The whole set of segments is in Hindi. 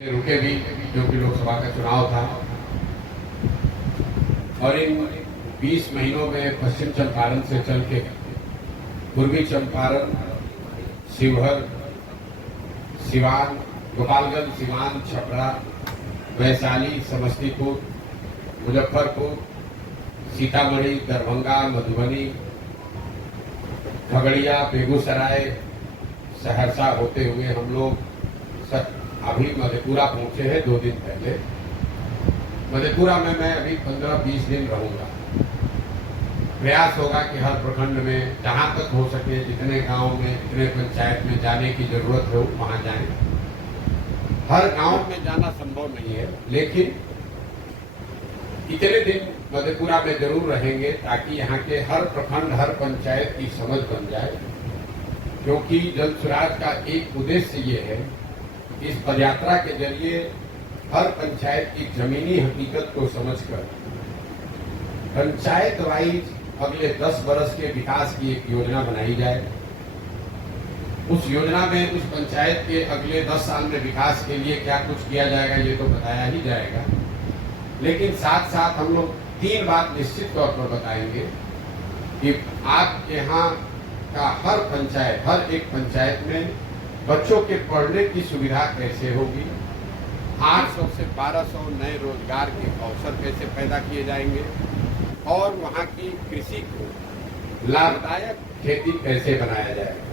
रुके भी, जो कि लोकसभा का चुनाव था और इन 20 महीनों में पश्चिम चंपारण से चल के पूर्वी चंपारण, शिवहर, सिवान, गोपालगंज, सिवान, छपरा, वैशाली, समस्तीपुर, मुजफ्फरपुर, सीतामढ़ी, दरभंगा, मधुबनी, खगड़िया, बेगूसराय, सहरसा होते हुए हम लोग अभी मधेपुरा पहुंचे हैं 2 दिन पहले। मधेपुरा में मैं अभी 15-20 दिन रहूंगा। प्रयास होगा कि हर प्रखंड में जहां तक हो सके, जितने गांव में, जितने पंचायत में जाने की जरूरत हो वहां जाएं। हर गांव में जाना संभव नहीं है, लेकिन इतने दिन मधेपुरा में जरूर रहेंगे ताकि यहाँ के हर प्रखंड, हर पंचायत की समझ बन जाए। क्योंकि जल स्वराज का एक उद्देश्य ये है, इस पदयात्रा के जरिए हर पंचायत की जमीनी हकीकत को समझकर पंचायत वाइज अगले 10 वर्ष के विकास की एक योजना बनाई जाए। उस योजना में उस पंचायत के अगले 10 साल में विकास के लिए क्या कुछ किया जाएगा ये तो बताया ही जाएगा, लेकिन साथ साथ हम लोग 3 बात निश्चित तौर पर बताएंगे कि आपके यहाँ का हर पंचायत, हर एक पंचायत में बच्चों के पढ़ने की सुविधा कैसे होगी, 800 से 1200 नए रोजगार के अवसर कैसे पैदा किए जाएंगे और वहाँ की कृषि को लाभदायक खेती कैसे बनाया जाएगा।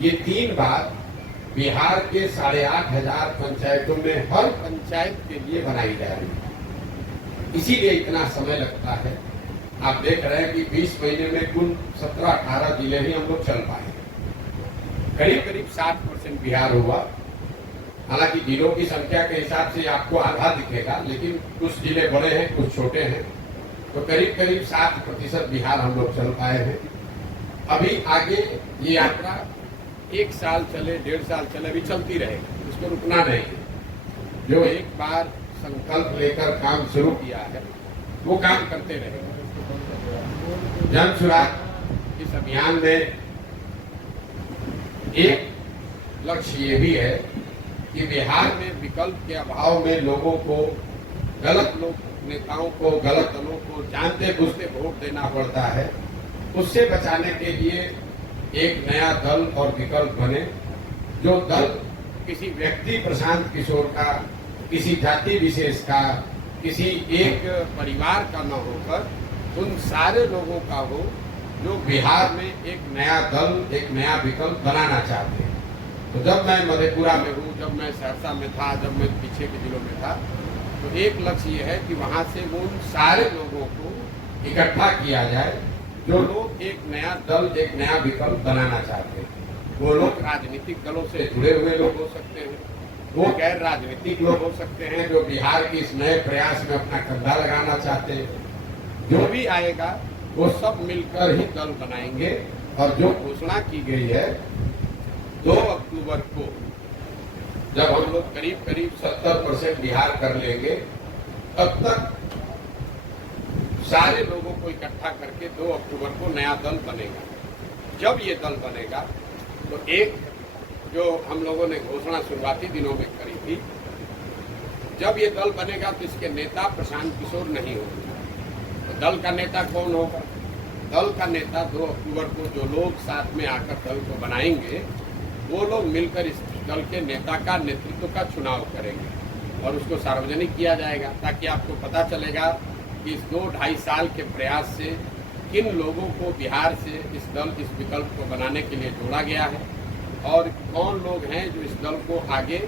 ये 3 बात बिहार के 8,500 पंचायतों में हर पंचायत के लिए बनाई जा रही है। इसीलिए इतना समय लगता है। आप देख रहे हैं कि 20 महीने में कुल 17-18 जिले ही हम लोग चल पाए। करीब 60% बिहार हुआ। हालांकि जिलों की संख्या के हिसाब से आपको आधा दिखेगा, लेकिन कुछ जिले बड़े हैं, कुछ छोटे हैं, तो करीब 60% बिहार हम लोग चल पाए हैं। अभी आगे ये यात्रा 1 साल चले, 1.5 साल चले, अभी चलती रहेगी, उसको रुकना नहीं है। जो एक बार संकल्प लेकर काम शुरू किया है वो काम करते रहेंगे। जन स्वराज इस अभियान में एक लक्ष्य ये भी है कि बिहार में विकल्प के अभाव में लोगों को, गलत नेताओं को, गलत दलों को जानते बुझते वोट देना पड़ता है। उससे बचाने के लिए एक नया दल और विकल्प बने, जो दल किसी व्यक्ति प्रशांत किशोर का, किसी जाति विशेष का, किसी एक परिवार का न होकर उन सारे लोगों का हो जो बिहार में एक नया दल, एक नया विकल्प बनाना चाहते हैं। तो जब मैं मधेपुरा में हूँ, जब मैं सहरसा में था, जब मैं पीछे के जिलों में था, तो एक लक्ष्य ये है कि वहाँ से वो उन सारे लोगों को इकट्ठा किया जाए जो लोग एक नया दल, एक नया विकल्प बनाना चाहते हैं। वो लोग राजनीतिक दलों से जुड़े हुए लोग हो सकते हैं, वो गैर राजनीतिक लोग हो सकते हैं जो बिहार के इस नए प्रयास में अपना कंधा लगाना चाहते हैं। जो भी आएगा वो सब मिलकर ही दल बनाएंगे। और जो घोषणा की गई है 2 अक्टूबर को, जब हम लोग करीब 70% बिहार कर लेंगे, तब तक सारे लोगों को इकट्ठा करके 2 अक्टूबर को नया दल बनेगा। जब ये दल बनेगा तो एक जो हम लोगों ने घोषणा शुरुआती दिनों में करी थी, जब ये दल बनेगा तो इसके नेता प्रशांत किशोर नहीं होंगे। तो दल का नेता कौन होगा? दल का नेता 2 अक्टूबर को जो लोग साथ में आकर दल को बनाएंगे, वो लोग मिलकर इस दल के नेता का, नेतृत्व का चुनाव करेंगे और उसको सार्वजनिक किया जाएगा, ताकि आपको पता चलेगा कि इस 2-2.5 साल के प्रयास से किन लोगों को बिहार से इस दल, इस विकल्प को बनाने के लिए जोड़ा गया है और कौन लोग हैं जो इस दल को आगे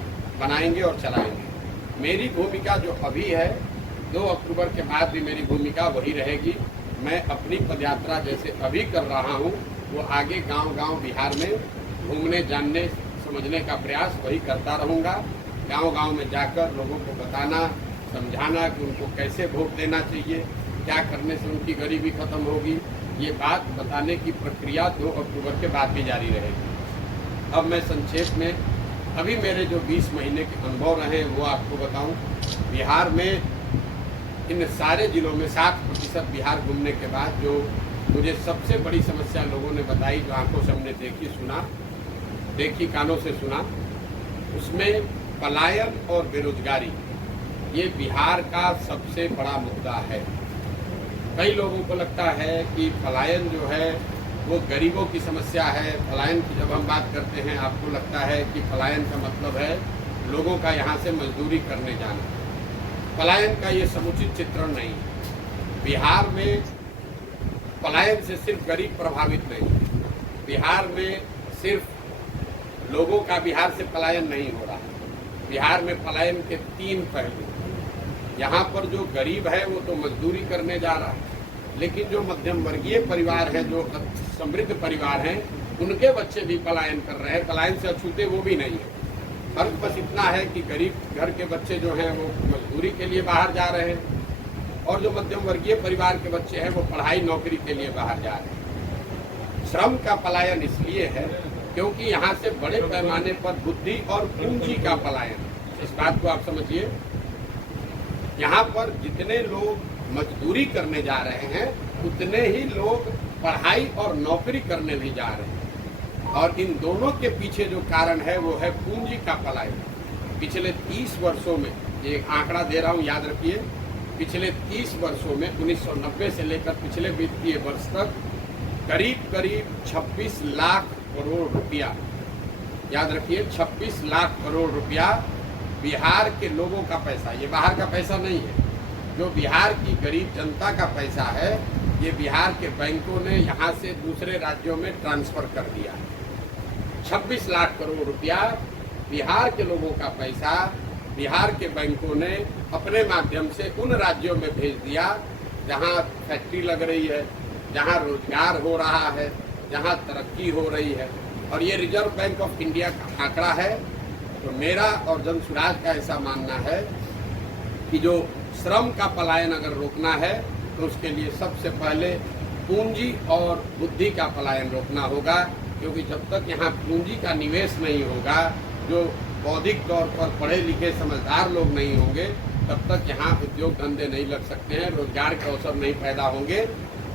बनाएंगे और चलाएंगे। मेरी भूमिका जो अभी है, 2 अक्टूबर के बाद भी मेरी भूमिका वही रहेगी। मैं अपनी पदयात्रा जैसे अभी कर रहा हूँ, वो आगे गांव-गांव बिहार में घूमने, जानने, समझने का प्रयास वही करता रहूँगा। गांव-गांव में जाकर लोगों को बताना, समझाना कि उनको कैसे वोट देना चाहिए, क्या करने से उनकी गरीबी खत्म होगी, ये बात बताने की प्रक्रिया 2 अक्टूबर के बाद भी जारी रहेगी। अब मैं संक्षेप में अभी मेरे जो 20 महीने के अनुभव रहे वो आपको बताऊं। बिहार में इन सारे जिलों में 60% बिहार घूमने के बाद जो मुझे सबसे बड़ी समस्या लोगों ने बताई, जो आंखों से हमने देखी, कानों से सुना, उसमें पलायन और बेरोजगारी ये बिहार का सबसे बड़ा मुद्दा है। कई लोगों को लगता है कि पलायन जो है वो गरीबों की समस्या है। पलायन की जब हम बात करते हैं आपको लगता है कि पलायन का मतलब है लोगों का यहाँ से मजदूरी करने जाना। पलायन का ये समुचित चित्रण नहीं है। बिहार में पलायन से सिर्फ गरीब प्रभावित नहीं है। बिहार में सिर्फ लोगों का बिहार से पलायन नहीं हो रहा। बिहार में पलायन के 3 पहलू। यहाँ पर जो गरीब है वो तो मजदूरी करने जा रहा है, लेकिन जो मध्यम वर्गीय परिवार है, जो समृद्ध परिवार हैं, उनके बच्चे भी पलायन कर रहे हैं। पलायन से अछूते वो भी नहीं है। फर्क बस इतना है कि गरीब घर के बच्चे जो हैं वो मजदूरी के लिए बाहर जा रहे हैं और जो मध्यम वर्गीय परिवार के बच्चे हैं वो पढ़ाई नौकरी के लिए बाहर जा रहे हैं। श्रम का पलायन इसलिए है क्योंकि यहाँ से बड़े पैमाने पर बुद्धि और पूंजी का पलायन। इस बात को आप समझिए, यहाँ पर जितने लोग मजदूरी करने जा रहे हैं उतने ही लोग पढ़ाई और नौकरी करने भी जा रहे हैं। और इन दोनों के पीछे जो कारण है वो है पूंजी का पलायन। पिछले 30 वर्षों में, एक आंकड़ा दे रहा हूँ याद रखिए, पिछले 30 वर्षों में 1990 से लेकर पिछले वित्तीय वर्ष तक करीब 26 लाख करोड़ रुपया, याद रखिए 26 लाख करोड़ रुपया बिहार के लोगों का पैसा, ये बाहर का पैसा नहीं है, जो बिहार की गरीब जनता का पैसा है, ये बिहार के बैंकों ने यहाँ से दूसरे राज्यों में ट्रांसफर कर दिया। 26 लाख करोड़ रुपया बिहार के लोगों का पैसा बिहार के बैंकों ने अपने माध्यम से उन राज्यों में भेज दिया जहाँ फैक्ट्री लग रही है, जहाँ रोजगार हो रहा है, जहाँ तरक्की हो रही है। और ये रिजर्व बैंक ऑफ इंडिया का आंकड़ा है। तो मेरा और जनसुराज का ऐसा मानना है कि जो श्रम का पलायन अगर रोकना है तो उसके लिए सबसे पहले पूंजी और बुद्धि का पलायन रोकना होगा, क्योंकि जब तक यहाँ पूंजी का निवेश नहीं होगा, जो बौद्धिक तौर पर पढ़े लिखे समझदार लोग नहीं होंगे, तब तक यहाँ उद्योग धंधे नहीं लग सकते हैं, रोजगार के अवसर नहीं पैदा होंगे।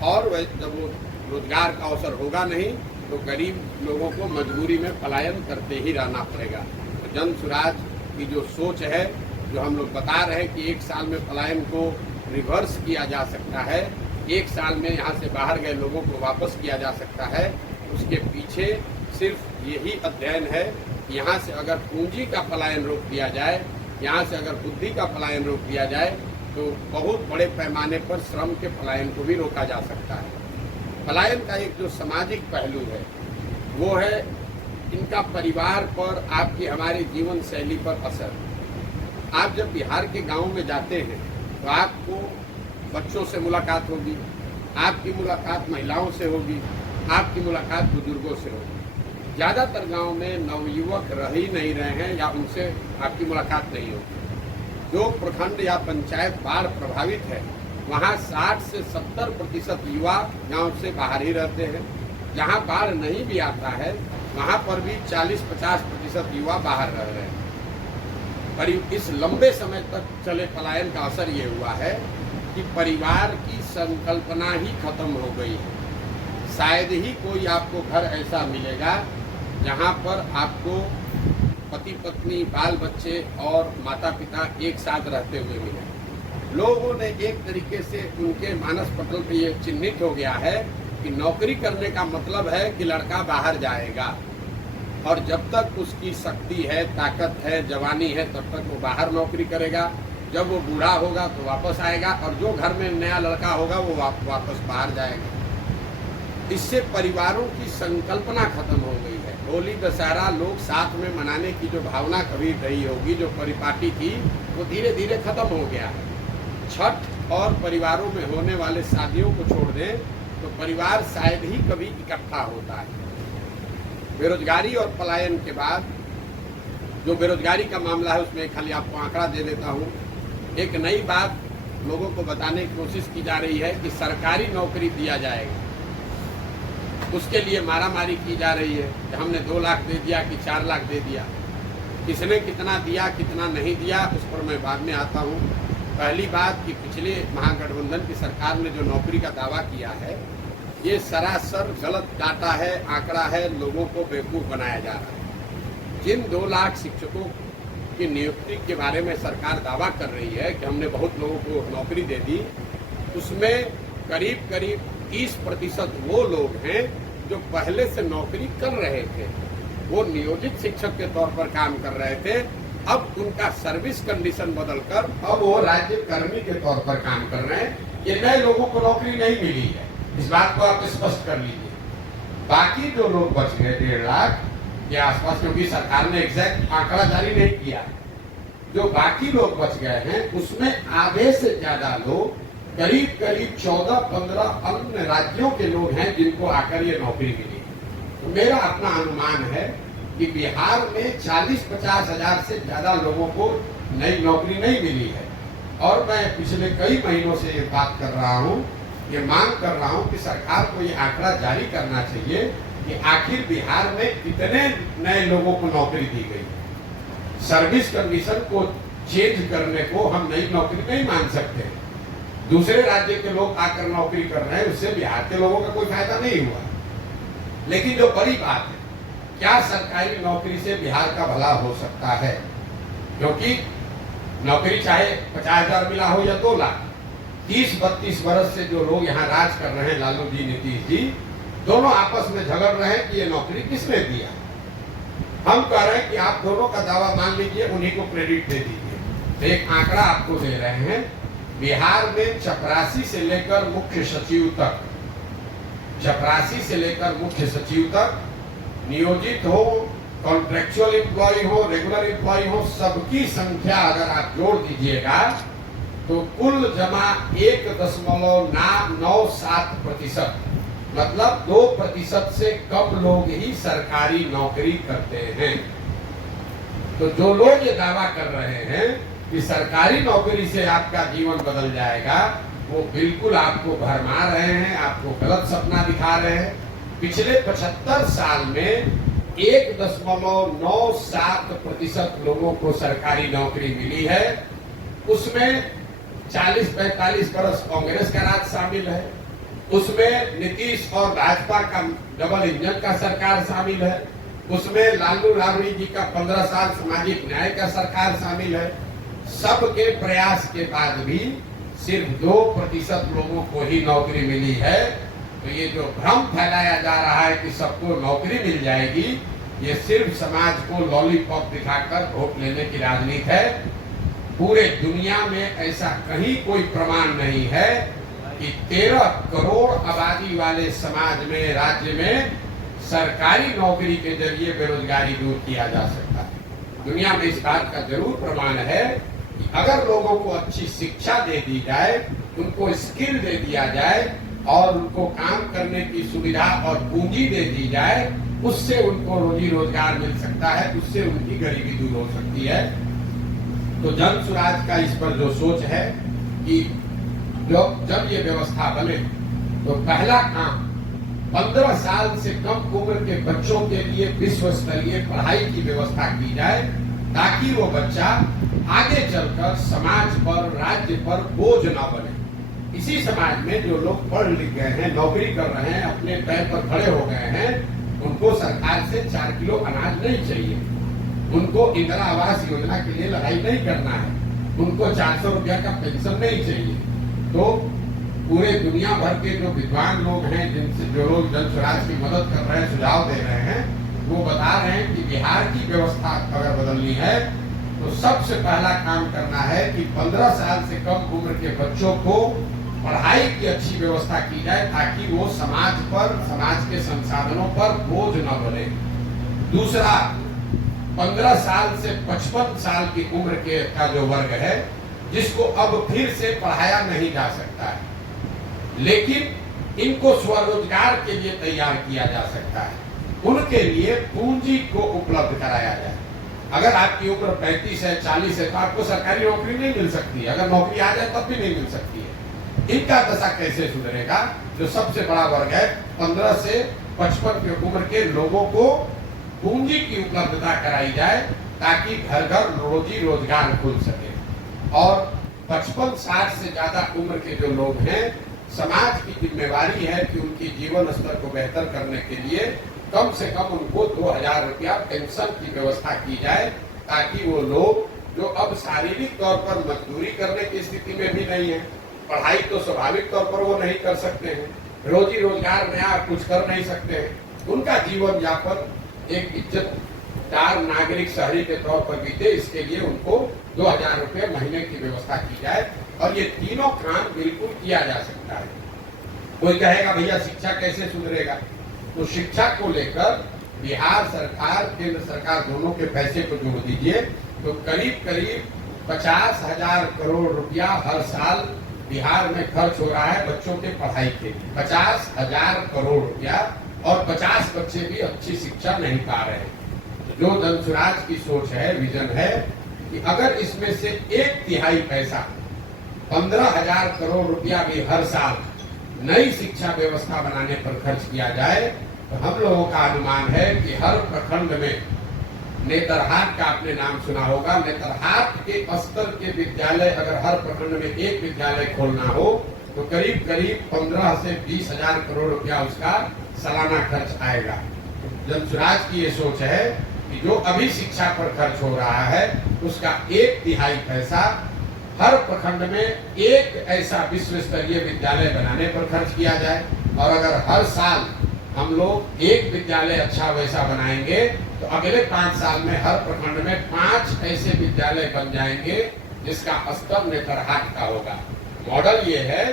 और जब वो रोजगार का अवसर होगा नहीं तो गरीब लोगों को मजबूरी में पलायन करते ही रहना पड़ेगा। तो जनसुराज की जो सोच है, जो हम लोग बता रहे हैं कि 1 साल में पलायन को रिवर्स किया जा सकता है, 1 साल में यहाँ से बाहर गए लोगों को वापस किया जा सकता है, उसके पीछे सिर्फ यही अध्ययन है कि यहाँ से अगर पूंजी का पलायन रोक दिया जाए, यहाँ से अगर बुद्धि का पलायन रोक दिया जाए तो बहुत बड़े पैमाने पर श्रम के पलायन को भी रोका जा सकता है। पलायन का एक जो सामाजिक पहलू है वो है इनका परिवार पर, आपकी हमारी जीवन शैली पर असर। आप जब बिहार के गाँव में जाते हैं तो आपको बच्चों से मुलाकात होगी, आपकी मुलाकात महिलाओं से होगी, आपकी मुलाकात बुजुर्गों से होगी। ज़्यादातर गांव में नवयुवक रह ही नहीं रहे हैं या उनसे आपकी मुलाकात नहीं होगी। जो प्रखंड या पंचायत बाढ़ प्रभावित है वहाँ 60 से 70% युवा गांव से बाहर ही रहते हैं। जहाँ बाढ़ नहीं भी आता है वहाँ पर भी 40-50% युवा बाहर रह रहे हैं। पर इस लंबे समय तक चले पलायन का असर ये हुआ है कि परिवार की संकल्पना ही खत्म हो गई है। शायद ही कोई आपको घर ऐसा मिलेगा जहाँ पर आपको पति पत्नी, बाल बच्चे और माता पिता एक साथ रहते हुए मिले। लोगों ने एक तरीके से उनके मानस पटल पे ये चिन्हित हो गया है कि नौकरी करने का मतलब है कि लड़का बाहर जाएगा, और जब तक उसकी शक्ति है, ताकत है, जवानी है, तब तक वो बाहर नौकरी करेगा। जब वो बूढ़ा होगा तो वापस आएगा, और जो घर में नया लड़का होगा वो वापस बाहर जाएगा। इससे परिवारों की संकल्पना खत्म हो गई है। होली दशहरा लोग साथ में मनाने की जो भावना कभी रही होगी, जो परिपाटी थी, वो धीरे धीरे खत्म हो गया है। छठ और परिवारों में होने वाले शादियों को छोड़ दें तो परिवार शायद ही कभी इकट्ठा होता है। बेरोजगारी और पलायन के बाद जो बेरोजगारी का मामला है उसमें खाली आपको आंकड़ा दे देता हूँ। एक नई बात लोगों को बताने की कोशिश की जा रही है कि सरकारी नौकरी दिया जाएगा, उसके लिए मारामारी की जा रही है कि हमने 2 लाख दे दिया कि 4 लाख दे दिया। किसने कितना दिया कितना नहीं दिया उस पर मैं बाद में आता हूँ। पहली बात कि पिछले महागठबंधन की सरकार ने जो नौकरी का दावा किया है ये सरासर गलत डाटा है, आंकड़ा है, लोगों को बेवकूफ़ बनाया जा रहा है। जिन 2 लाख शिक्षकों की नियुक्ति के बारे में सरकार दावा कर रही है कि हमने बहुत लोगों को नौकरी दे दी, उसमें करीब करीब 30% वो लोग हैं जो पहले से नौकरी कर रहे थे, वो नियोजित शिक्षक के तौर पर काम कर रहे थे, अब उनका सर्विस कंडीशन बदलकर अब वो राज्य कर्मी के तौर पर काम कर रहे हैं। ये नए लोगों को नौकरी नहीं मिली है, इस बात को आप स्पष्ट कर लीजिए। बाकी जो लोग बच गए 1.5 लाख के आसपास, क्योंकि सरकार ने एग्जैक्ट आंकड़ा जारी नहीं किया, जो बाकी लोग बच गए हैं उसमें आधे से ज्यादा लोग करीब करीब 14-15 अन्य राज्यों के लोग हैं जिनको आकर ये नौकरी मिली। तो मेरा अपना अनुमान है कि बिहार में 40-50 हजार से ज्यादा लोगों को नई नौकरी नहीं मिली है। और मैं पिछले कई महीनों से ये बात कर रहा हूँ, ये मांग कर रहा हूँ कि सरकार को ये आंकड़ा जारी करना चाहिए कि आखिर बिहार में कितने नए लोगों को नौकरी दी गई। सर्विस कंडीशन को चेंज करने को हम नई नौकरी नहीं मान सकते। दूसरे राज्य के लोग आकर नौकरी कर रहे हैं, उससे बिहार के लोगों का कोई फायदा नहीं हुआ। लेकिन जो बड़ी बात है, क्या सरकारी नौकरी से बिहार का भला हो सकता है? क्योंकि नौकरी चाहे 50,000 मिला हो या 2 लाख, 30-32 वर्ष से जो लोग यहाँ राज कर रहे हैं, लालू जी, नीतीश जी, दोनों आपस में झगड़ रहे हैं कि ये नौकरी किसने दिया। हम कह रहे हैं कि आप दोनों का दावा मान लीजिए, उन्हीं को क्रेडिट दे दीजिए। तो एक आंकड़ा आपको दे रहे हैं, बिहार में चपरासी से लेकर मुख्य सचिव तक, चपरासी से लेकर मुख्य सचिव तक, नियोजित हो, कॉन्ट्रेक्चुअल एम्प्लॉय हो, रेगुलर एम्प्लॉय हो, सबकी संख्या अगर आप जोड़ दीजिएगा तो कुल जमा 1.97%, मतलब 2% से कम लोग ही सरकारी नौकरी करते हैं। तो जो लोग ये दावा कर रहे हैं कि सरकारी नौकरी से आपका जीवन बदल जाएगा, वो बिल्कुल आपको भरमा रहे हैं, आपको गलत सपना दिखा रहे हैं। पिछले 75 साल में 1.97% लोगों को सरकारी नौकरी मिली है। उसमें 40-45 बरस कांग्रेस का राज शामिल है, उसमें नीतीश और भाजपा का डबल इंजन का सरकार शामिल है, उसमें लालू राबड़ी जी का 15 साल सामाजिक न्याय का सरकार शामिल है। सबके प्रयास के बाद भी सिर्फ 2% लोगों को ही नौकरी मिली है। तो ये जो भ्रम फैलाया जा रहा है कि सबको नौकरी मिल जाएगी, ये सिर्फ समाज को लॉलीपॉप दिखाकर वोट लेने की राजनीति है। पूरे दुनिया में ऐसा कहीं कोई प्रमाण नहीं है कि 13 करोड़ आबादी वाले समाज में, राज्य में सरकारी नौकरी के जरिए बेरोजगारी दूर किया जा सकता है। दुनिया में इस बात का जरूर प्रमाण है कि अगर लोगों को अच्छी शिक्षा दे दी जाए, उनको स्किल दे दिया जाए और उनको काम करने की सुविधा और पूंजी दे दी जाए, उससे उनको रोजी रोजगार मिल सकता है, उससे उनकी गरीबी दूर हो सकती है। तो जन स्वराज का इस पर जो सोच है कि जब ये व्यवस्था बने तो पहला काम 15 साल से कम उम्र के बच्चों के लिए विश्व स्तरीय पढ़ाई की व्यवस्था की जाए, ताकि वो बच्चा आगे चलकर समाज पर, राज्य पर बोझ न बने। इसी समाज में जो लोग पढ़ लिख गए हैं, नौकरी कर रहे हैं, अपने पैर पर खड़े हो गए हैं, उनको सरकार से 4 किलो अनाज नहीं चाहिए, उनको इंदिरा आवास योजना के लिए लड़ाई नहीं करना है, उनको 400 रुपया का पेंशन नहीं चाहिए। तो पूरे दुनिया भर के जो विद्वान लोग हैं, जिनसे जो लोग जन स्वराज की मदद कर रहे हैं, सुझाव दे रहे हैं, वो बता रहे हैं कि बिहार की व्यवस्था अगर बदलनी है तो सबसे पहला काम करना है कि 15 साल से कम उम्र के बच्चों को पढ़ाई की अच्छी व्यवस्था की जाए, ताकि वो समाज पर, समाज के संसाधनों पर बोझ न बने। दूसरा, 15 साल से 55 साल की उम्र के का जो वर्ग है, जिसको अब फिर से पढ़ाया नहीं जा सकता है, लेकिन इनको स्वरोजगार के लिए तैयार किया जा सकता है, उनके लिए पूंजी को उपलब्ध कराया जाए। अगर आपकी उम्र 35 है, 40 है, तो आपको सरकारी नौकरी नहीं मिल सकती है, अगर नौकरी आ जाए तब भी नहीं मिल सकती है। इनका दशा कैसे सुधरेगा? जो सबसे बड़ा वर्ग है, 15 से 55 की उम्र के लोगों को पूंजी की उपलब्धता कराई जाए, ताकि घर घर रोजी रोजगार खुल सके। और 55-60 से ज्यादा उम्र के जो लोग हैं, समाज की जिम्मेवारी है कि उनकी जीवन स्तर को बेहतर करने के लिए कम से कम उनको 2000 रुपया पेंशन की व्यवस्था की जाए, ताकि वो लोग जो अब शारीरिक तौर पर मजदूरी करने की स्थिति में भी नहीं है, पढ़ाई तो स्वाभाविक तौर पर वो नहीं कर सकते हैं, रोजी रोजगार नया कुछ कर नहीं सकते हैं, उनका जीवन यापन एक इज्जतदार नागरिक शहरी के तौर पर बीते, इसके लिए उनको 2000 रुपये महीने की व्यवस्था की जाए। और ये तीनों काम बिल्कुल किया जा सकता है। कोई कहेगा भैया शिक्षा कैसे सुधरेगा, तो शिक्षा को लेकर बिहार सरकार केंद्र सरकार दोनों के पैसे को जोड़ दीजिए तो करीब करीब 50,000 करोड़ रुपया हर साल बिहार में खर्च हो रहा है बच्चों के पढ़ाई के लिए। 50,000 करोड़ रुपया, और 50 बच्चे भी अच्छी शिक्षा नहीं पा रहे हैं। जो धनसुराज की सोच है, विजन है कि अगर इसमें से 1/3 पैसा 15,000 करोड़ रुपया भी हर साल नई शिक्षा व्यवस्था बनाने पर खर्च किया जाए तो हम लोगों का अनुमान है कि हर प्रखंड में, नेतरहाट का आपने नाम सुना होगा, नेतरहाट के स्तर के विद्यालय अगर हर प्रखंड में एक विद्यालय खोलना हो तो करीब करीब 15 से 20,000 करोड़ रुपया उसका सालाना खर्च आएगा। धनसुराज की ये सोच है कि जो अभी शिक्षा पर खर्च हो रहा है उसका 1/3 पैसा हर प्रखंड में एक ऐसा विश्व स्तरीय विद्यालय बनाने पर खर्च किया जाए। और अगर हर साल हम लोग एक विद्यालय अच्छा वैसा बनाएंगे तो अगले 5 साल में हर प्रखंड में 5 ऐसे विद्यालय बन जाएंगे जिसका स्तर नेतरहाट का होगा। मॉडल ये है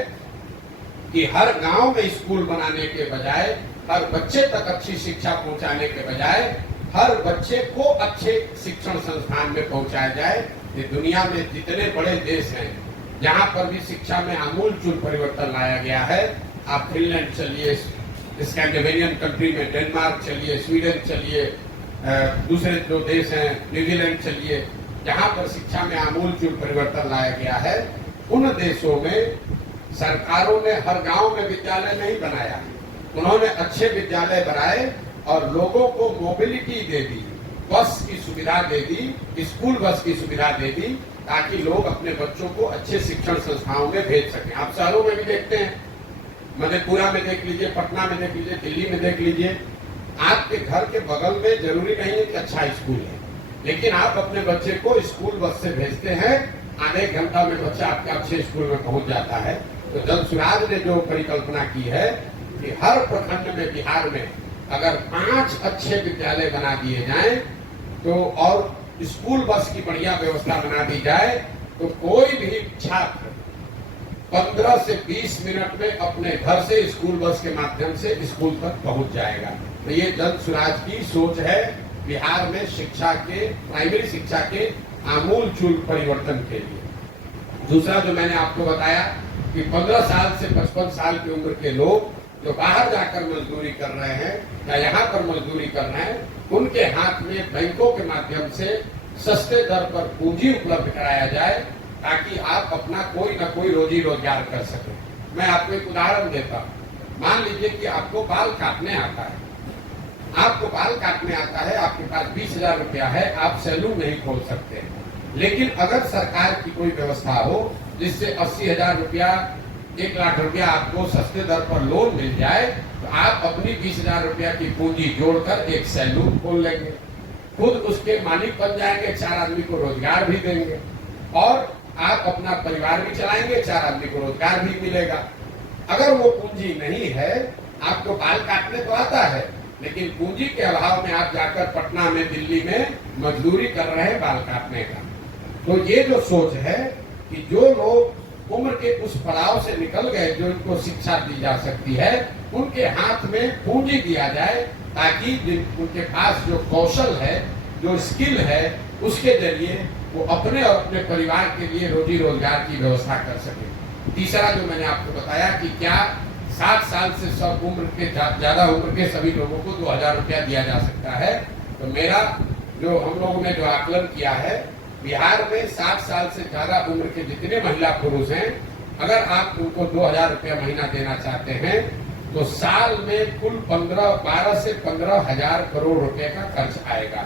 कि हर गांव में स्कूल बनाने के बजाय, हर बच्चे तक अच्छी शिक्षा पहुंचाने के बजाय हर बच्चे को अच्छे शिक्षण संस्थान में पहुंचाया जाए। ये दुनिया में जितने बड़े देश हैं जहां पर भी शिक्षा में आमूलचूल परिवर्तन लाया गया है, आप फिनलैंड चलिए, स्कैंडिनेवियन कंट्री में डेनमार्क चलिए, स्वीडन चलिए, दूसरे जो देश हैं न्यूजीलैंड चलिए, जहां पर शिक्षा में आमूलचूल परिवर्तन लाया गया है, उन देशों में सरकारों ने हर गांव में विद्यालय नहीं बनाया, उन्होंने अच्छे विद्यालय बनाए और लोगों को मोबिलिटी दे दी, बस की सुविधा दे दी, स्कूल बस की सुविधा दे दी, ताकि लोग अपने बच्चों को अच्छे शिक्षण संस्थाओं में भेज सकें। आप शहरों में भी देखते हैं, मधेपुरा में देख लीजिए, पटना में देख लीजिए, दिल्ली में देख लीजिए, आपके घर के बगल में जरूरी नहीं है कि अच्छा स्कूल है, लेकिन आप अपने बच्चे को स्कूल बस से भेजते हैं, आधे घंटा में बच्चा आपके अच्छे स्कूल में पहुंच जाता है। तो धनसुराज ने जो परिकल्पना की है कि हर प्रखंड में बिहार में अगर 5 अच्छे विद्यालय बना दिए जाएं तो और स्कूल बस की बढ़िया व्यवस्था बना दी जाए तो कोई भी छात्र 15 से 20 मिनट में अपने घर से स्कूल बस के माध्यम से स्कूल तक पहुंच जाएगा। तो ये धनसुराज की सोच है बिहार में शिक्षा के, प्राइमरी शिक्षा के आमूलचूल परिवर्तन के लिए। दूसरा जो मैंने आपको बताया कि 15 साल से 55 साल की उम्र के लोग जो बाहर जाकर मजदूरी कर रहे हैं या यहाँ पर मजदूरी कर रहे हैं, उनके हाथ में बैंकों के माध्यम से सस्ते दर पर पूंजी उपलब्ध कराया जाए ताकि आप अपना कोई न कोई रोजी रोजगार कर सकें। मैं आपको एक उदाहरण देता हूँ। मान लीजिए कि आपको बाल काटने आता है, आपको बाल काटने आता है, आपके पास 20,000 रुपया है, आप सैलून नहीं खोल सकते, लेकिन अगर सरकार की कोई व्यवस्था हो जिससे 80,000 रुपया, 1 लाख रुपया आपको सस्ते दर पर लोन मिल जाए तो आप अपनी 20,000 रुपया की पूंजी जोड़कर एक सैलून खोल लेंगे, खुद उसके मालिक बन जाएंगे, 4 आदमी को रोजगार भी देंगे और आप अपना परिवार भी चलाएंगे, 4 आदमी को रोजगार भी मिलेगा। अगर वो पूंजी नहीं है, आपको बाल काटने तो आता है लेकिन पूंजी के अभाव में आप जाकर पटना में, दिल्ली में मजदूरी कर रहे हैं बाल काटने का। तो ये जो सोच है कि जो लोग उम्र के उस पड़ाव से निकल गए जो इनको शिक्षा दी जा सकती है, उनके हाथ में पूंजी दिया जाए ताकि उनके पास जो कौशल है, जो स्किल है, उसके जरिए वो अपने और अपने परिवार के लिए रोजी रोजगार की व्यवस्था कर सके। तीसरा जो मैंने आपको बताया कि क्या 60 साल से सब उम्र के ज्यादा उम्र के सभी लोगों को 2,000 रुपया दिया जा सकता है। तो मेरा जो हम लोगों ने जो आकलन किया है, बिहार में 60 साल से ज्यादा उम्र के जितने महिला पुरुष हैं, अगर आप उनको 2,000 रुपया महीना देना चाहते हैं तो साल में कुल 12 से 15,000 करोड़ रुपए का खर्च आएगा।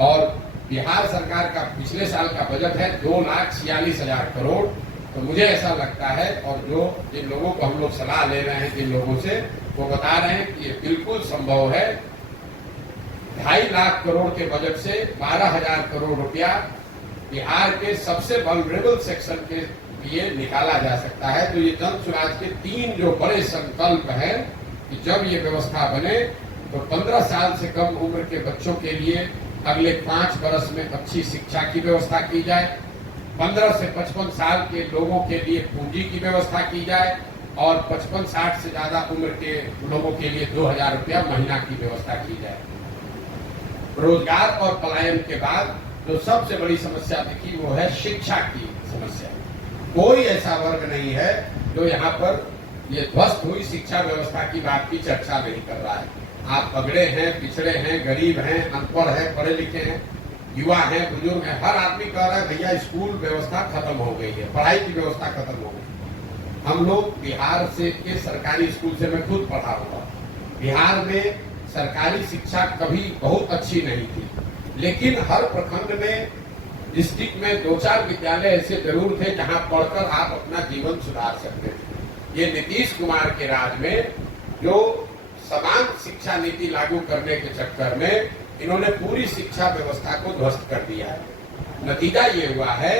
और बिहार सरकार का पिछले साल का बजट है 2,46,000 करोड़। तो मुझे ऐसा लगता है, और जो जिन लोगों को हम लोग सलाह ले रहे हैं जिन लोगों से, वो बता रहे हैं कि ये बिल्कुल संभव है। 2.5 लाख करोड़ के बजट से 12,000 करोड़ रुपया बिहार के सबसे वल्नरेबल सेक्शन के लिए निकाला जा सकता है। तो ये जन स्वराज के 3 जो बड़े संकल्प हैं कि जब ये व्यवस्था बने तो 15 साल से कम उम्र के बच्चों के लिए अगले 5 वर्ष में अच्छी शिक्षा की व्यवस्था की जाए, 15 से 55 साल के लोगों के लिए पूंजी की व्यवस्था की जाए और 55-60 से ज्यादा उम्र के लोगों के लिए 2000 रुपया महीना की व्यवस्था की जाए। रोजगार और पलायन के बाद जो सबसे बड़ी समस्या दिखी वो है शिक्षा की समस्या। कोई ऐसा वर्ग नहीं है जो यहाँ पर ये ध्वस्त हुई शिक्षा व्यवस्था की बात की चर्चा नहीं कर रहा है। आप पगड़े हैं, पिछड़े हैं, गरीब हैं, अनपढ़ हैं, पढ़े लिखे हैं, युवा हैं, बुजुर्ग हैं, हर आदमी कह रहा है भैया स्कूल व्यवस्था खत्म हो गई है, पढ़ाई की व्यवस्था खत्म हो गई। हम लोग बिहार से के सरकारी स्कूल से मैं खुद पढ़ा हुआ। बिहार में सरकारी शिक्षा कभी बहुत अच्छी नहीं थी, लेकिन हर प्रखंड में, डिस्ट्रिक्ट में 2-4 विद्यालय ऐसे जरूर थे जहां पढ़कर आप अपना जीवन सुधार सकते थे। ये नीतीश कुमार के राज में जो समान शिक्षा नीति लागू करने के चक्कर में इन्होंने पूरी शिक्षा व्यवस्था को ध्वस्त कर दिया है। नतीजा ये हुआ है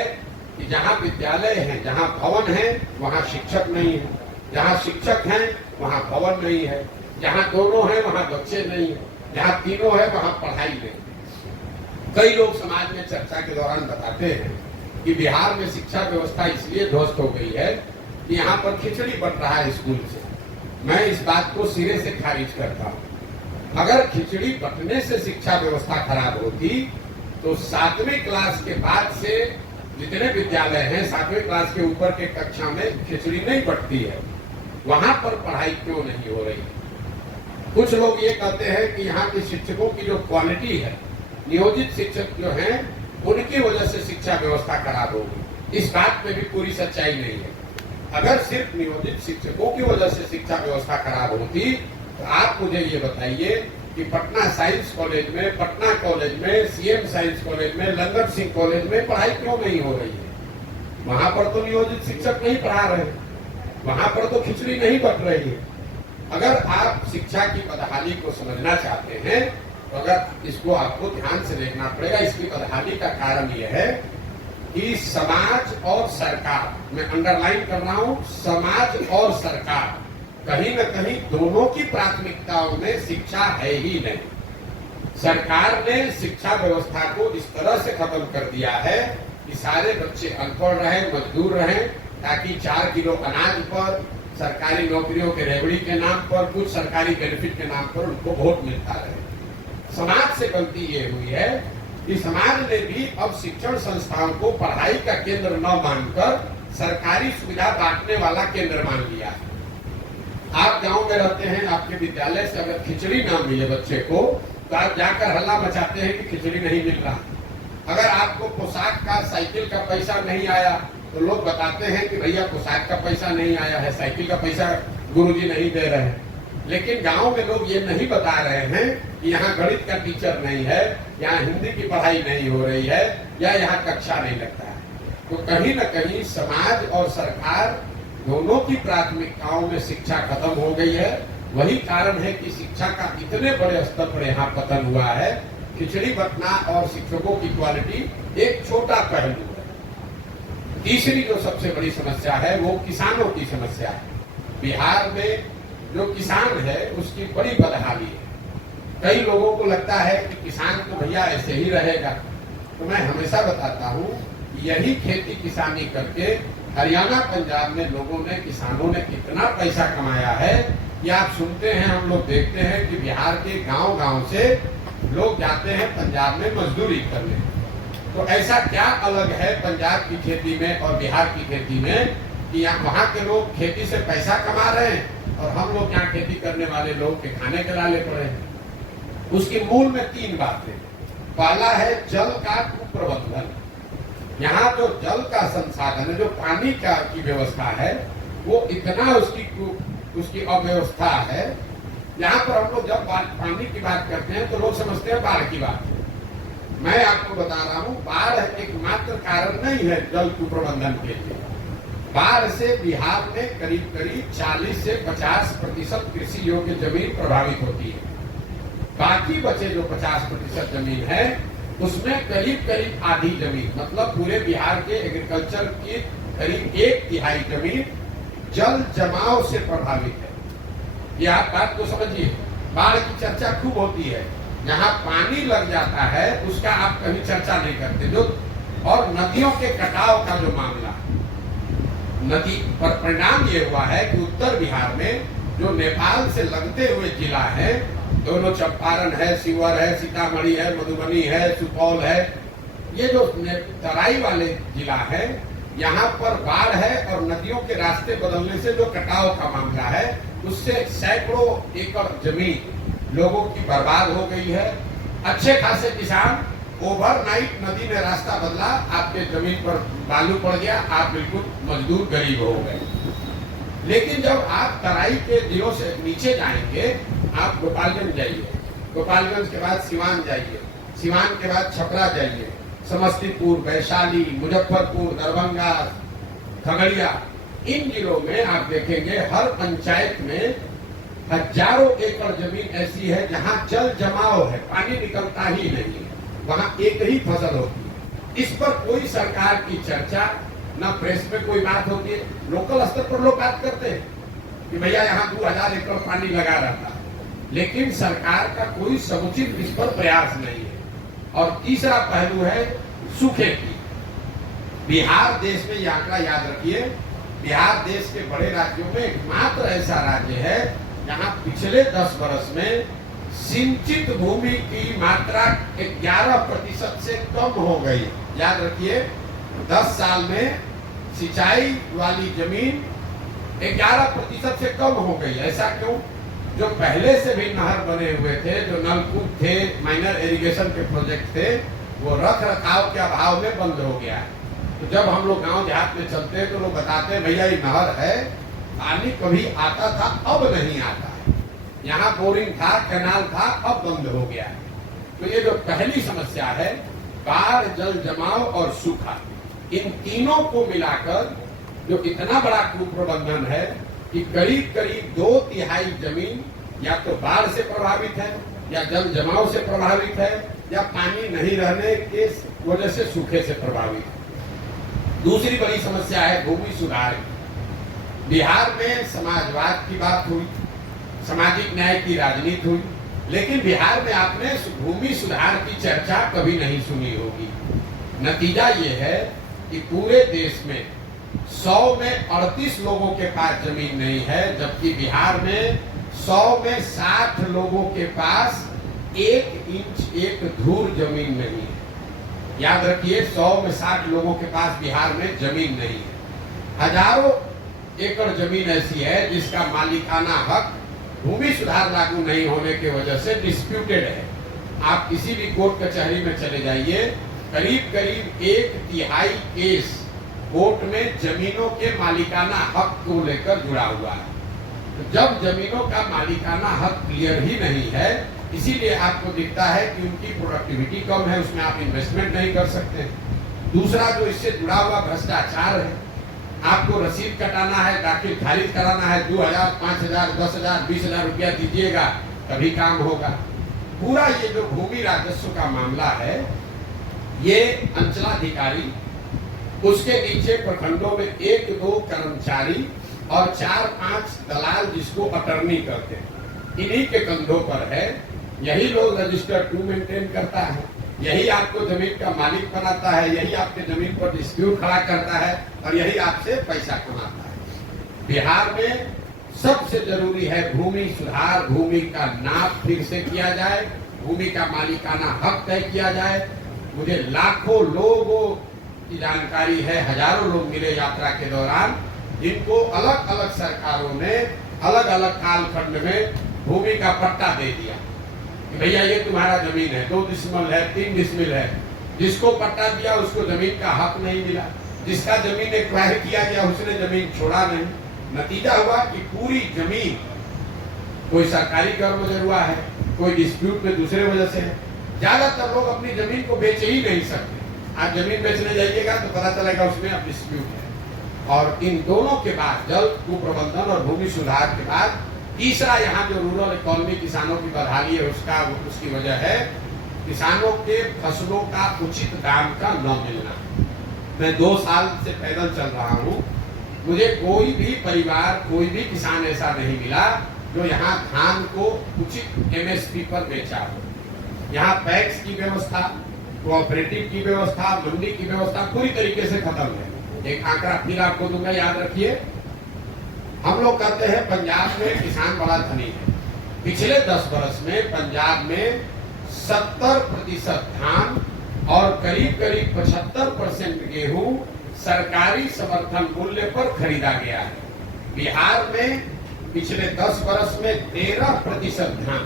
कि जहां विद्यालय है, जहां भवन है, वहां शिक्षक नहीं है, जहां शिक्षक हैं वहां भवन नहीं है, जहां दोनों है वहां बच्चे नहीं है, जहां तीनों है वहां पढ़ाई नहीं। कई लोग समाज में चर्चा के दौरान बताते हैं कि बिहार में शिक्षा व्यवस्था इसलिए ध्वस्त हो गई है कि यहाँ पर खिचड़ी बट रहा है स्कूल से। मैं इस बात को सिरे से खारिज करता हूँ। अगर खिचड़ी बटने से शिक्षा व्यवस्था खराब होती तो 7वीं क्लास के बाद से जितने विद्यालय हैं 7वीं क्लास के ऊपर के कक्षा में खिचड़ी नहीं बटती है, वहां पर पढ़ाई क्यों नहीं हो रही? कुछ लोग ये कहते हैं कि यहाँ के शिक्षकों की जो क्वालिटी है, नियोजित शिक्षक जो हैं उनकी वजह से शिक्षा व्यवस्था खराब होगी। इस बात में भी पूरी सच्चाई नहीं है। अगर सिर्फ नियोजित शिक्षकों की वजह से शिक्षा व्यवस्था खराब होती तो आप मुझे ये बताइए कि पटना साइंस कॉलेज में, पटना कॉलेज में, सीएम साइंस कॉलेज में, लंगर सिंह कॉलेज में पढ़ाई क्यों नहीं हो रही है? वहां पर तो नियोजित शिक्षक नहीं पढ़ा रहे, वहां पर तो खिचड़ी नहीं बट रही है। अगर आप शिक्षा की बदहाली को समझना चाहते हैं तो अगर इसको आपको ध्यान से देखना पड़ेगा। इसकी बदहाली का कारण यह है कि समाज और सरकार, मैं अंडरलाइन कर रहा हूं, समाज और सरकार कहीं न कहीं दोनों की प्राथमिकताओं में शिक्षा है ही नहीं। सरकार ने शिक्षा व्यवस्था को इस तरह से खत्म कर दिया है कि सारे बच्चे अनपढ़ रहे, मजदूर रहे, ताकि 4 किलो अनाज पर, सरकारी नौकरियों के रेवड़ी के नाम पर, कुछ सरकारी बेनिफिट के नाम पर उनको वोट मिलता रहे। समाज से गलती ये हुई है कि समाज ने भी अब शिक्षण संस्थाओं को पढ़ाई का केंद्र न मानकर सरकारी सुविधा बांटने वाला केंद्र मान लिया है। आप गांव में रहते हैं, आपके विद्यालय से अगर खिचड़ी ना मिले बच्चे को तो आप जाकर हल्ला मचाते हैं कि खिचड़ी नहीं मिल रहा। अगर आपको पोशाक का, साइकिल का पैसा नहीं आया तो लोग बताते हैं कि भैया पोशाक का पैसा नहीं आया है, साइकिल का पैसा गुरुजी नहीं दे रहे हैं। लेकिन गांव में लोग ये नहीं बता रहे हैं कि यहाँ गणित का टीचर नहीं है, यहाँ हिंदी की पढ़ाई नहीं हो रही है, या यहाँ कक्षा नहीं लगता है। तो कहीं न कहीं समाज और सरकार दोनों की प्राथमिकताओं में शिक्षा खत्म हो गई है। वही कारण है कि शिक्षा का इतने बड़े स्तर पर यहाँ पतन हुआ है। खिचड़ी बंटना और शिक्षकों की क्वालिटी एक छोटा पहलू है। तीसरी जो सबसे बड़ी समस्या है वो किसानों की समस्या है। बिहार में जो किसान है उसकी बड़ी बदहाली है। कई लोगों को लगता है कि किसान तो भैया ऐसे ही रहेगा। तो मैं हमेशा बताता हूँ यही खेती किसानी करके हरियाणा, पंजाब में लोगों ने, किसानों ने कितना पैसा कमाया है कि आप सुनते हैं, हम लोग देखते हैं कि बिहार के गांव-गांव से लोग जाते हैं पंजाब में मजदूरी करने। तो ऐसा क्या अलग है पंजाब की खेती में और बिहार की खेती में कि यहाँ वहाँ के लोग खेती से पैसा कमा रहे हैं और हम लोग यहाँ खेती करने वाले लोग के खाने के लाले पड़े हैं। उसकी मूल में 3 बातें। पहला है जल का कुप्रबंधन। यहाँ जो जल का संसाधन है, जो पानी का की व्यवस्था है, वो इतना उसकी अव्यवस्था है। यहाँ पर हम लोग जब पानी की बात करते हैं तो लोग समझते हैं बाढ़ की बात। मैं आपको बता रहा हूँ बाढ़ एकमात्र कारण नहीं है जल कुप्रबंधन के लिए। बाढ़ से बिहार में करीब करीब 40 से 50% कृषि योग्य जमीन प्रभावित होती है। बाकी बचे जो 50% जमीन है उसमें करीब करीब आधी जमीन, मतलब पूरे बिहार के एग्रीकल्चर की करीब 1/3 जमीन जल जमाव से प्रभावित है। ये आप बात को समझिए। बाढ़ की चर्चा खूब होती है, जहाँ पानी लग जाता है उसका आप कभी चर्चा नहीं करते। जो और नदियों के कटाव का जो मामला, नदी पर परिणाम ये हुआ है कि उत्तर बिहार में जो नेपाल से लगते हुए जिला है, दोनों चंपारण है, शिवहर है, सीतामढ़ी है, मधुबनी है, सुपौल है, ये जो तराई वाले जिला है, यहाँ पर बाढ़ है और नदियों के रास्ते बदलने से जो कटाव का मामला है, उससे सैकड़ों एकड़ जमीन लोगों की बर्बाद हो गई है। अच्छे खासे किसान ओवरनाइट नदी ने रास्ता बदला, आपके जमीन पर बालू पड़ गया, आप बिल्कुल मजदूर गरीब हो गए। लेकिन जब आप तराई के जिलों से नीचे जाएंगे, आप गोपालगंज जाइए, गोपालगंज के बाद सिवान जाइए, सिवान के बाद छपरा जाइए, समस्तीपुर, वैशाली, मुजफ्फरपुर, दरभंगा, खगड़िया, इन जिलों में आप देखेंगे हर पंचायत में हजारों एकड़ जमीन ऐसी है जहां जल जमाव है, पानी निकलता ही नहीं है, वहां एक ही फसल होती है। इस पर कोई सरकार की चर्चा, न प्रेस में कोई बात होती है। लोकल स्तर पर लोग बात करते हैं कि भैया यहाँ 2000 एकड़ पानी लगा रहता है, लेकिन सरकार का कोई समुचित इस पर प्रयास नहीं है। और तीसरा पहलू है सूखे की। बिहार देश में यह आंकड़ा याद रखिए, बिहार देश के बड़े राज्यों में एकमात्र ऐसा राज्य है जहां पिछले 10 वर्ष में सिंचित भूमि की मात्रा 11% से कम हो गई। याद रखिए, 10 साल में सिंचाई वाली जमीन 11% से कम हो गई। ऐसा क्यों? जो पहले से भी नहर बने हुए थे, जो नलकूप थे, माइनर इरिगेशन के प्रोजेक्ट थे, वो रख रखाव के अभाव में बंद हो गया है। तो जब हम लोग गांव देहात में चलते हैं तो लोग बताते हैं भैया ये नहर है, पानी कभी आता था अब नहीं आता है, यहाँ बोरिंग था, कैनाल था, अब बंद हो गया है। तो ये जो पहली समस्या है, बाढ़, जल जमाव और सूखा, इन तीनों को मिलाकर जो इतना बड़ा कुप्रबंधन है कि करीब करीब 2/3 जमीन या तो बाढ़ से प्रभावित है, या जल जमाव से प्रभावित है, या पानी नहीं रहने के वजह से सूखे से प्रभावित है। दूसरी बड़ी समस्या है भूमि सुधार। बिहार में समाजवाद की बात हुई, सामाजिक न्याय की राजनीति हुई, लेकिन बिहार में आपने भूमि सुधार की चर्चा कभी नहीं सुनी होगी। नतीजा ये है कि पूरे देश में 100 में 38 लोगों के पास जमीन नहीं है, जबकि बिहार में 100 में 60 लोगों के पास 1 इंच 1 धूर जमीन नहीं है। याद रखिए, 100 में 60 लोगों के पास बिहार में जमीन नहीं है। हजारों एकड़ जमीन ऐसी है जिसका मालिकाना हक भूमि सुधार लागू नहीं होने की वजह से डिस्प्यूटेड है। आप किसी भी कोर्ट कचहरी में चले जाइए, करीब करीब 1/3 केस कोर्ट में जमीनों के मालिकाना हक को लेकर जुड़ा हुआ है। तो जब जमीनों का मालिकाना हक क्लियर ही नहीं है, इसीलिए आपको दिखता है कि उनकी प्रोडक्टिविटी कम है, उसमें आप इन्वेस्टमेंट नहीं कर सकते। दूसरा जो इससे जुड़ा हुआ भ्रष्टाचार है, आपको रसीद कटाना है, दाखिल खारिज कराना है, 2000, 5000, 10,000, 20,000 रुपया दीजिएगा तभी काम होगा। पूरा ये जो भूमि राजस्व का मामला है, ये अंचलाधिकारी, उसके नीचे प्रखंडों में 1-2 कर्मचारी और 4-5 दलाल जिसको अटर्नी करते हैं, इन्हीं के कंधों पर है। यही लोग रजिस्टर 2 मेंटेन करता है, यही आपको जमीन का मालिक बनाता है, यही आपके जमीन पर डिस्प्यूट खड़ा करता है और यही आपसे पैसा कमाता है। बिहार में सबसे जरूरी है भूमि सुधार, भूमि का नाप फिर से किया जाए, भूमि का मालिकाना हक तय किया जाए। मुझे लाखों लोगों की जानकारी है, हजारों लोग मिले यात्रा के दौरान, जिनको अलग अलग सरकारों ने अलग अलग कालखंड में भूमि का पट्टा दे दिया कि भैया ये तुम्हारा जमीन है, 2 डिसमिल है, 3 डिसमिल है। जिसको पट्टा दिया उसको जमीन का हक नहीं मिला, जिसका जमीन एक्वायर किया गया उसने जमीन छोड़ा नहीं। नतीजा हुआ कि पूरी जमीन, कोई सरकारी कर्म हुआ है, कोई डिस्प्यूट में दूसरे वजह से है। ज्यादातर लोग अपनी जमीन को बेच ही नहीं सकते। आप जमीन बेचने जाइएगा तो पता चलेगा उसमें अब डिस्प्यूट है। और इन दोनों के बाद, जल कुप्रबंधन और भूमि सुधार के बाद, तीसरा यहाँ जो रूरल इकोनॉमी, किसानों की बदहाली है, उसकी वजह है किसानों के फसलों का उचित दाम का न मिलना। मैं 2 साल से पैदल चल रहा हूँ, मुझे कोई भी परिवार, कोई भी किसान ऐसा नहीं मिला जो यहाँ धान को उचित एमएसपी पर बेचा हो। यहाँ पैक्स की व्यवस्था, कोऑपरेटिव की व्यवस्था, मंडी की व्यवस्था पूरी तरीके से खत्म है। एक आंकड़ा फिर आपको दूंगा, याद रखिए। हम लोग कहते हैं पंजाब में किसान बड़ा धनी है। पिछले 10 वर्ष में पंजाब में 70% धान और करीब करीब 75% गेहूं सरकारी समर्थन मूल्य पर खरीदा गया है। बिहार में पिछले 10 वर्ष में 13% धान,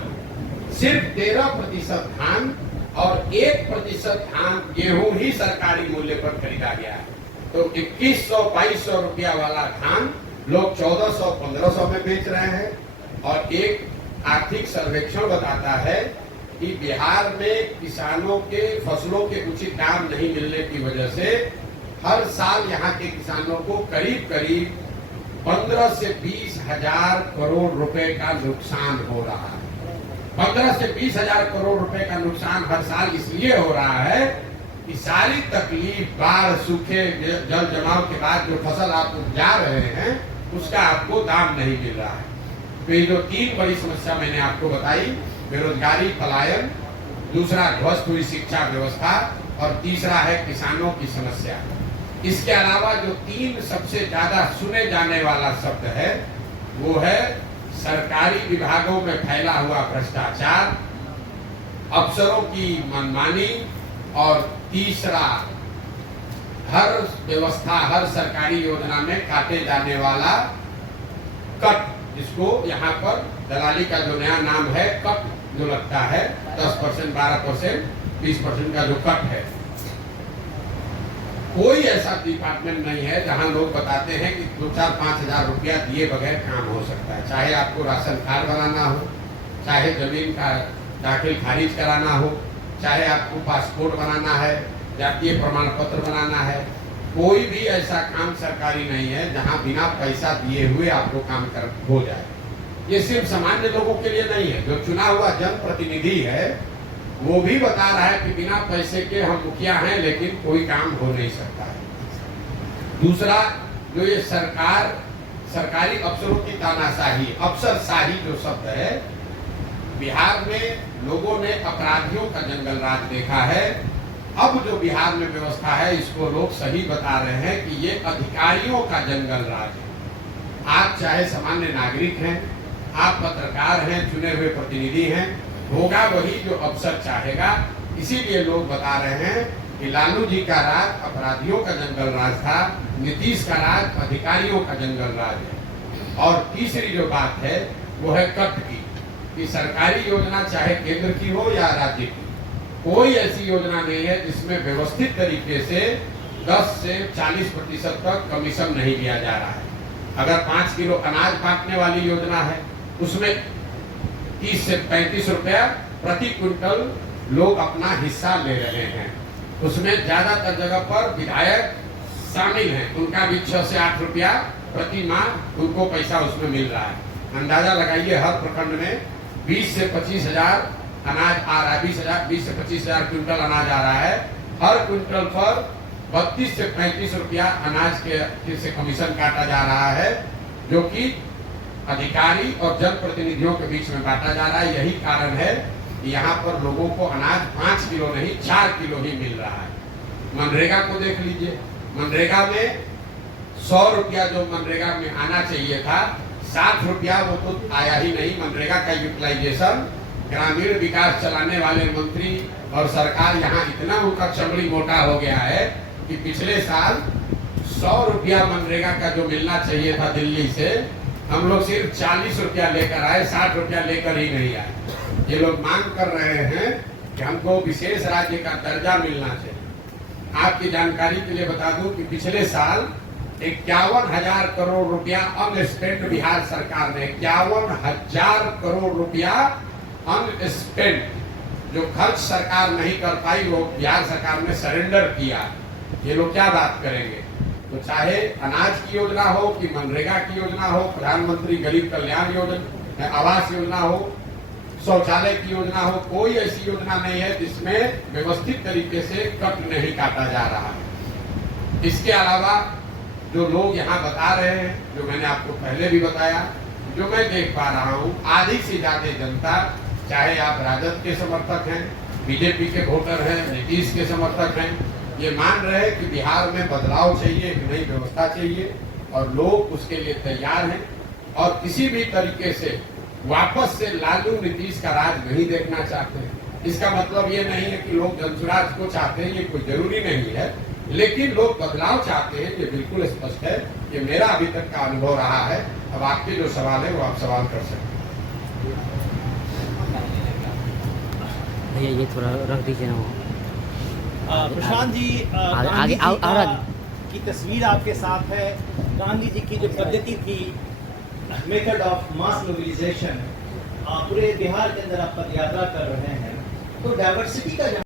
सिर्फ 13% धान और 1% धान गेहूं ही सरकारी मूल्य पर खरीदा गया है। तो 2100-2200 रुपया वाला धान लोग 1400-1500 में बेच रहे हैं। और एक आर्थिक सर्वेक्षण बताता है कि बिहार में किसानों के फसलों के उचित दाम नहीं मिलने की वजह से हर साल यहाँ के किसानों को करीब करीब 15 से 20 हजार करोड़ रुपए का नुकसान हो रहा है। 15 से 20 हजार करोड़ रुपए का नुकसान हर साल इसलिए हो रहा है कि सारी तकलीफ, बाढ़, सूखे, जल जमाव के बाद जो फसल आप उपजा रहे हैं उसका आपको दाम नहीं मिल रहा है। तो ये जो 3 बड़ी समस्या मैंने आपको बताई, बेरोजगारी, पलायन, दूसरा ध्वस्त हुई शिक्षा व्यवस्था और तीसरा है किसानों की समस्या। इसके अलावा जो 3 सबसे ज्यादा सुने जाने वाला शब्द है वो है सरकारी विभागों में फैला हुआ भ्रष्टाचार, अफसरों की मनमानी और तीसरा हर व्यवस्था, हर सरकारी योजना में काटे जाने वाला कट, जिसको यहाँ पर दलाली का जो नया नाम है कट जो लगता है, 10%, 12%, 20% का जो कट है। कोई ऐसा डिपार्टमेंट नहीं है जहां लोग बताते हैं कि 2-4-5 हजार रुपया दिए बगैर काम हो सकता है। चाहे आपको राशन कार्ड बनाना हो, चाहे जमीन का दाखिल खारिज कराना हो, चाहे आपको पासपोर्ट बनाना है, जातीय प्रमाण पत्र बनाना है, कोई भी ऐसा काम सरकारी नहीं है जहां बिना पैसा दिए हुए आपको काम हो जाए। ये सिर्फ सामान्य लोगों के लिए नहीं है। जो चुना हुआ जनप्रतिनिधि है वो भी बता रहा है कि बिना पैसे के हम मुखिया हैं लेकिन कोई काम हो नहीं सकता है। दूसरा, जो ये सरकारी अफसरों की तानाशाही, अफसरशाही जो शब्द है, बिहार में लोगों ने अपराधियों का जंगल राज देखा है। अब जो बिहार में व्यवस्था है इसको लोग सही बता रहे हैं कि ये अधिकारियों का जंगल राज है। आप चाहे सामान्य नागरिक हैं, आप पत्रकार हैं, चुने हुए प्रतिनिधि हैं, होगा वही जो अफसर चाहेगा। इसीलिए लोग बता रहे हैं कि लालू जी का राज अपराधियों का जंगल राज था, नीतीश का राज अधिकारियों का जंगल राज है। और तीसरी जो बात है वो है कट की, कि सरकारी योजना चाहे केंद्र की हो या राज्य की, कोई ऐसी योजना नहीं है जिसमें व्यवस्थित तरीके से 10 से 40% तक कमीशन नहीं लिया जा रहा है। अगर 5 किलो अनाज बांटने वाली योजना है उसमें 30 से 35 रुपया प्रति क्विंटल लोग अपना हिस्सा ले रहे हैं। उसमें ज्यादातर जगह पर विधायक शामिल हैं, उनका भी 6 से 8 रुपया प्रति माह उनको पैसा उसमें मिल रहा है। अंदाजा लगाइए, हर प्रखंड में 20 से 25 हजार अनाज आ रहा है, 20 से 25 हजार क्विंटल अनाज आ रहा है। हर क्विंटल पर 32 से 35 रुपया अनाज के से कमीशन काटा जा रहा है, जो कि अधिकारी और जनप्रतिनिधियों के बीच में बांटा जा रहा है। यही कारण है कि यहाँ पर लोगों को अनाज 5 किलो नहीं 4 किलो ही मिल रहा है। मनरेगा को देख लीजिए, मनरेगा में 100 रुपया जो मनरेगा में आना चाहिए था, 60 रुपया वो तो आया ही नहीं। मनरेगा का यूटिलाइजेशन, ग्रामीण विकास चलाने वाले मंत्री और सरकार यहाँ इतना उनका चमड़ी मोटा हो गया है कि पिछले साल 100 रुपया मनरेगा का जो मिलना चाहिए था दिल्ली से, हम लोग सिर्फ 40 रुपया लेकर आए, 60 रुपया लेकर ही नहीं आए। ये लोग मांग कर रहे हैं कि हमको विशेष राज्य का दर्जा मिलना चाहिए। आपकी जानकारी के लिए बता दूं कि पिछले साल 51,000 करोड़ रुपया अनस्पेंड बिहार सरकार ने, 51,000 करोड़ रुपया अनस्पेंड, जो खर्च सरकार नहीं कर पाई वो बिहार सरकार ने सरेंडर किया। ये लोग क्या बात करेंगे? तो चाहे अनाज की योजना हो कि मनरेगा की योजना हो, प्रधानमंत्री गरीब कल्याण योजना, आवास योजना हो, शौचालय की योजना हो, कोई ऐसी योजना नहीं है जिसमें व्यवस्थित तरीके से कट नहीं काटा जा रहा है। इसके अलावा जो लोग यहाँ बता रहे हैं, जो मैंने आपको पहले भी बताया, जो मैं देख पा रहा हूँ, आधी से ज्यादा जनता, चाहे आप राजद के समर्थक हैं, बीजेपी के वोटर हैं, नीतीश के समर्थक हैं, ये मान रहे हैं कि बिहार में बदलाव चाहिए, एक नई व्यवस्था चाहिए और लोग उसके लिए तैयार हैं और किसी भी तरीके से वापस से लालू नीतीश का राज नहीं देखना चाहते हैं। इसका मतलब ये नहीं है कि लोग जनसुराज को चाहते हैं, ये कोई जरूरी नहीं है, लेकिन लोग बदलाव चाहते हैं, ये बिल्कुल स्पष्ट है। ये मेरा अभी तक का अनुभव रहा है। अब आपके जो सवाल है वो आप सवाल कर सकते हैं। भैया ये थोड़ा रख दीजिए ना वो। प्रशांत जी, आगे की तस्वीर आपके साथ है। गांधी जी की जो पद्धति थी, मेथड ऑफ मास मोबिलाइजेशन, पूरे बिहार के अंदर आप पद यात्रा कर रहे हैं, तो डाइवर्सिटी का